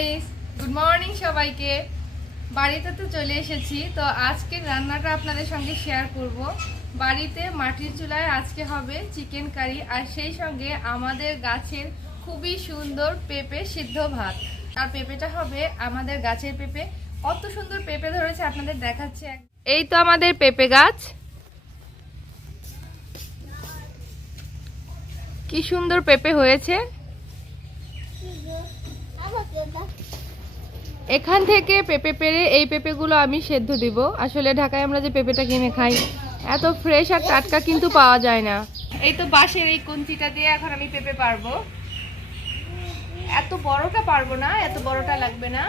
Guys, good morning সবাইকে। বাড়িতে তো চলে এসেছি, তো আজকের রান্নাটা আপনাদের সঙ্গে শেয়ার করব। বাড়িতে মাটির চুলায় আজকে হবে চিকেন কারি, আর সেই সঙ্গে আমাদের গাছের খুবই সুন্দর পেঁপে সিদ্ধ ভাত। আর পেঁপেটা হবে আমাদের গাছের পেঁপে। কত সুন্দর পেঁপে ধরেছে আপনাদের দেখাচ্ছে। এই তো আমাদের পেঁপে গাছ, কি সুন্দর পেঁপে হয়েছে। এখান থেকে পেঁপে পেড়ে এই পেঁপেগুলো আমি সেদ্ধ দিব। আসলে ঢাকায় আমরা যে পেঁপেটা কিনে খাই এত ফ্রেশ আর টাটকা কিন্তু পাওয়া যায় না। এই তো বাঁশের এই কঞ্চিটা দিয়ে এখন আমি পেঁপে পারবো। এত বড়টা পারবো না, এত বড়টা লাগবে না।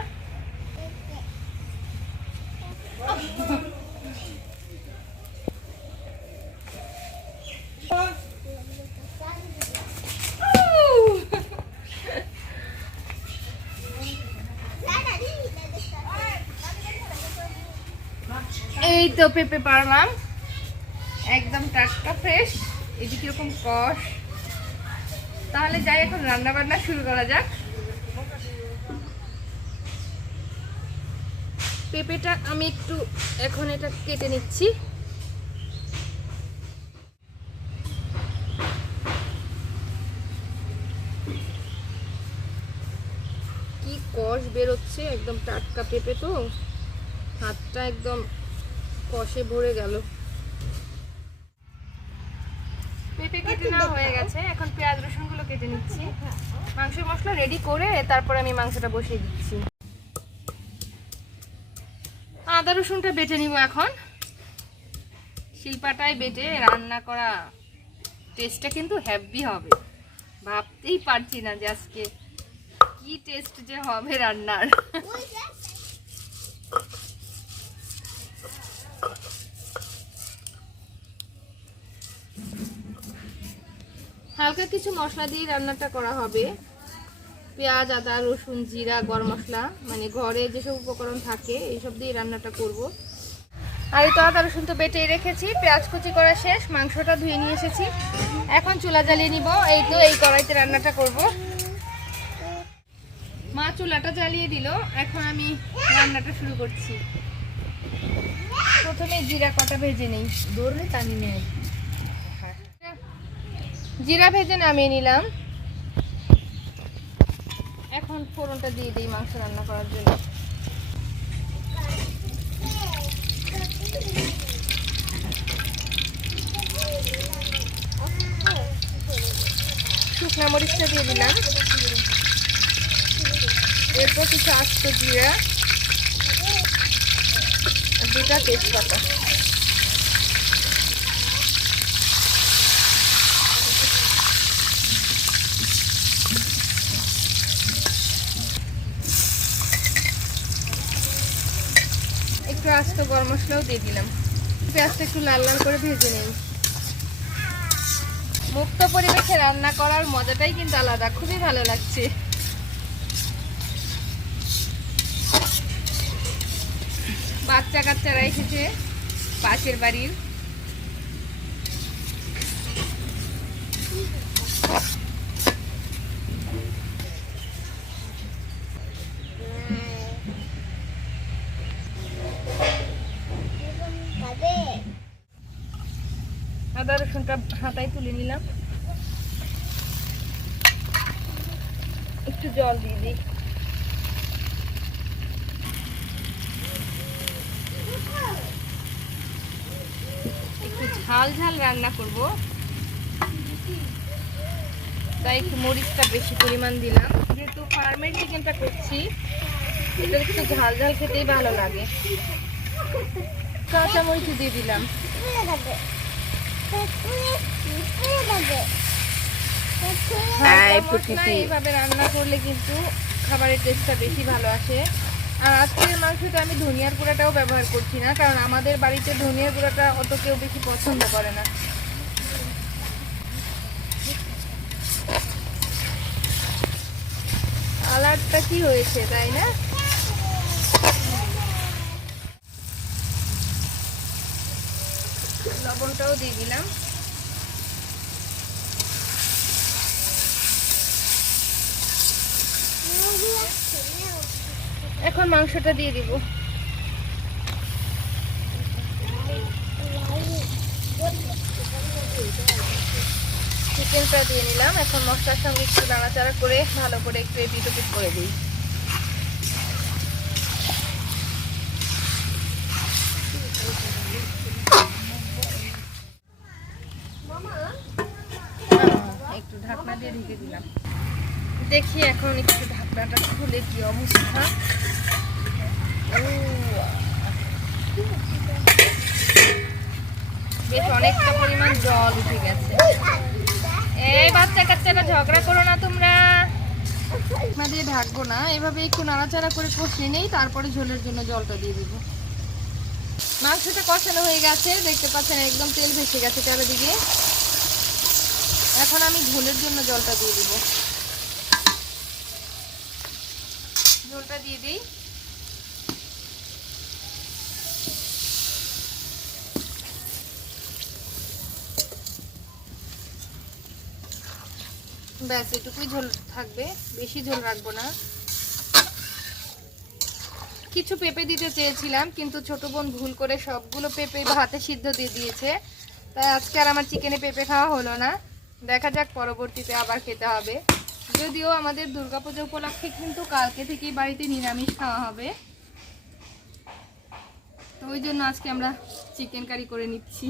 এই তো পেঁপে পারলাম, একদম টাটকা ফ্রেশ। এটি কিরকম কষ। তাহলে যাই, এখন রান্না বান্না শুরু করা যাক। পেঁপেটা আমি একটু এখন এটা কেটে নিচ্ছি। কি কষ বেরোচ্ছে, একদম টাটকা পেঁপে, তো হাতটা একদম কষে ভরে গেল। পেঁপে কেটে নেওয়া হয়ে গেছে, এখন পেঁয়াজ রসুন গুলো কেটে নিচ্ছি। মাংসের মশলা রেডি করে তারপরে আমি মাংসটা বসিয়ে দিচ্ছি। আদা রসুনটা বেটে নিব এখন। শিলপাটায় বেটে রান্না করা টেস্টটা কিন্তু হেভি হবে। ভাবতেই পারছি না যে আজকে কি টেস্ট যে হবে রান্নার। হালকা কিছু মশলা দিয়ে রান্নাটা করা হবে। পেঁয়াজ, আদা, রসুন, জিরা, গরম মশলা, মানে ঘরে যেসব উপকরণ থাকে এইসব দিয়ে রান্নাটা করব। আর এই তো আদা রসুন তো বেটেই রেখেছি, পেঁয়াজ কুচি করা শেষ, মাংসটা ধুয়ে নিয়ে এসেছি। এখন চুলা জ্বালিয়ে নিব। এই তো এই কড়াইতে রান্নাটা করব। মা চুলাটা জ্বালিয়ে দিল, এখন আমি রান্নাটা শুরু করছি। প্রথমে জিরা কটা ভেজে নেই, দৌড়ে টানি নেই। জিরা ভেজে নামিয়ে নিলাম। এখন ফোড়নটা দিয়ে দিই মাংস রান্না করার জন্য। শুকনো মরিচটা দিয়ে দিলাম, এরপর কিছু আস্ত জিরা আর দুটা তেজপাতা। একটু আস্ত গরম মশলাও দিয়ে দিলাম। পেঁয়াজটা একটু লাল লাল করে ভেজে নেই। মুক্ত পরিবেশে রান্না করার মজাটাই কিন্তু আলাদা, খুবই ভালো লাগছে। বাচ্চা কাচ্চারা এসেছে পাশের বাড়ির। আদা রসুনটা হাতায় তুলে নিলাম, একটু জল দিয়ে দিই। একটু ঝাল ঝাল রান্না করব, তাই একটু মরিচটা বেশি পরিমাণ দিলাম। যেহেতু ফার্মের চিকেনটা করছি, এটা একটু ঝাল ঝাল খেতেই ভালো লাগে। কাঁচা মরিচ দিয়ে দিলাম। এইভাবে রান্না করলে কিন্তু খাবারের টেস্টটা বেশি ভালো আসে। আর আজকের মাংসতে আমি ধনিয়ার গুঁড়াটাও ব্যবহার করছি না, কারণ আমাদের বাড়িতে ধনিয়ার গুঁড়াটা অত কেউ বেশি পছন্দ করে না। কালারটা কি হয়েছে, তাই না? লবণটাও দিয়ে দিলাম। এখন মাংসটা দিয়ে দিব। চিকেনটা দিয়ে নিলাম। এখন মশলার সঙ্গে একটু নাড়াচাড়া করে ভালো করে একটু এপিট ওপিট করে দিই। একটু ঢাকনা দিয়ে ঢেকে দিলাম। দেখি এখন একটু ঢাকনাটা খুলে কি অবস্থা। বেশ অনেকটা পরিমাণ জল উঠে গেছে। এই বাচ্চা কাচ্চারা ঝগড়া করো না তোমরা। ঢাকনা দিয়ে ঢাকবো না, এভাবে একটু নাড়াচাড়া করে কষিয়ে নেই, তারপরে ঝোলের জন্য জলটা দিয়ে দিব। মাংসটা কষানো হয়ে গেছে, দেখতে পাচ্ছেন একদম তেল ভেসে গেছে চারিদিকে। এখন আমি ঝোলের জন্য জলটা দিয়ে দিব। ঝোলটা দিয়ে দিই। ব্যাস এটুকুই ঝোল থাকবে, বেশি ঝোল রাখবো না। কিছু পেঁপে দিতে চেয়েছিলাম, কিন্তু ছোট বোন ভুল করে সবগুলো পেঁপে ভাতে সিদ্ধ দিয়ে দিয়েছে, তাই আজকে আর আমার চিকেনে পেঁপে খাওয়া হলো না। দেখা যাক পরবর্তীতে আবার খেতে হবে। যদিও আমাদের দুর্গাপূজা উপলক্ষে কিন্তু কালকে থেকেই বাড়িতে নিরামিষ খাওয়া হবে, তো ওই জন্য আজকে আমরা চিকেন কারি করে নিচ্ছি।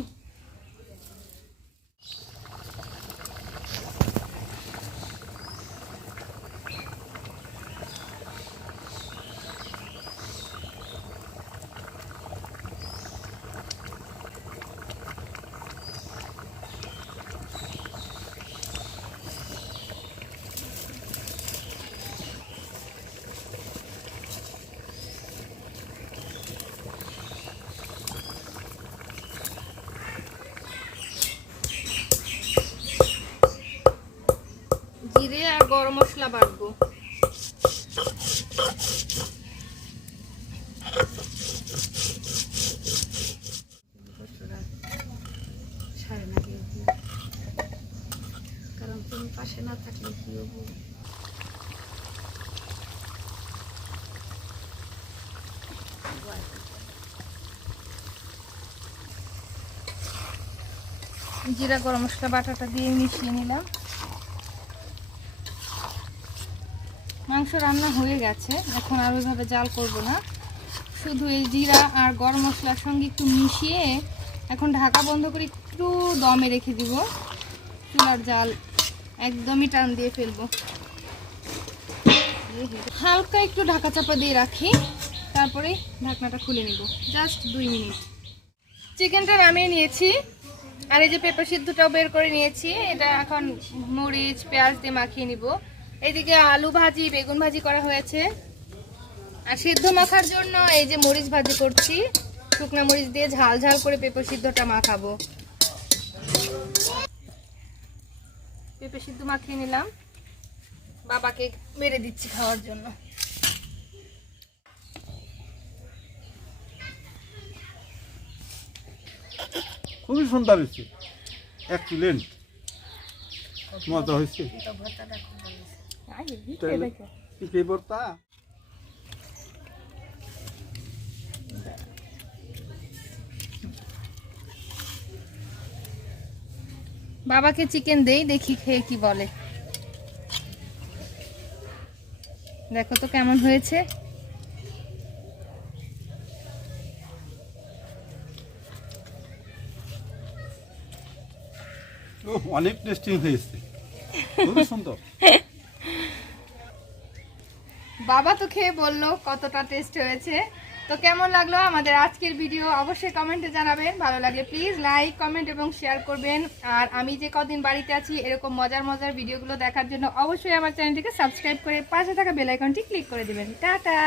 জিরে আর গরম মশলা বাটবো। কারণ তুমি পাশে না থাকলে কি হবো। জিরা গরম মশলা বাটাটা দিয়ে মিশিয়ে নিলাম। মাংস রান্না হয়ে গেছে, এখন আর ওইভাবে জাল করব না, শুধু এই জিরা আর গরম মশলার সঙ্গে একটু মিশিয়ে এখন ঢাকা বন্ধ করে একটু দমে রেখে দিব। চুলার জাল একদমই টান দিয়ে ফেলবো। হালকা একটু ঢাকা চাপা দিয়ে রাখি, তারপরে ঢাকনাটা খুলে নিব। Just 2 minute. চিকেনটা নামিয়ে নিয়েছি, আর এই যে পেঁপে সিদ্ধটাও বের করে নিয়েছি। এটা এখন মরিচ পেঁয়াজ দিয়ে মাখিয়ে নিব। এইদিকে আলু ভাজি বেগুন ভাজি করা হয়েছে, আর সিদ্ধ মাখার জন্য এই যে মরিচ ভাজি করছি। শুকনা মরিচ দিয়ে ঝাল ঝাল করে পেঁপে সিদ্ধটা মাখাবো। পেঁপে সিদ্ধ মাখিয়ে নিলাম, বাবাকে মেরে দিচ্ছি খাওয়ার জন্য। খুবই সুন্দর হয়েছে, এক্সিলেন্ট, মজা হয়েছে। পিঠে ভর্তা বাবাকে চিকেন দেই, দেখি খেয়ে কি বলে। দেখো তো কেমন হয়েছে। অনেক টেস্টিং হয়েছে, খুবই সুন্দর। বাবা তো খেয়ে বললো কতটা টেস্ট হয়েছে। তো কেমন লাগলো আমাদের আজকের ভিডিও অবশ্যই কমেন্টে জানাবেন। ভালো লাগলে প্লিজ লাইক কমেন্ট এবং শেয়ার করবেন। আর আমি যে কদিন বাড়িতে আছি এরকম মজার মজার ভিডিওগুলো দেখার জন্য অবশ্যই আমার চ্যানেলটিকে সাবস্ক্রাইব করে পাশে থাকা বেল আইকনটি ক্লিক করে দিবেন। টাটা।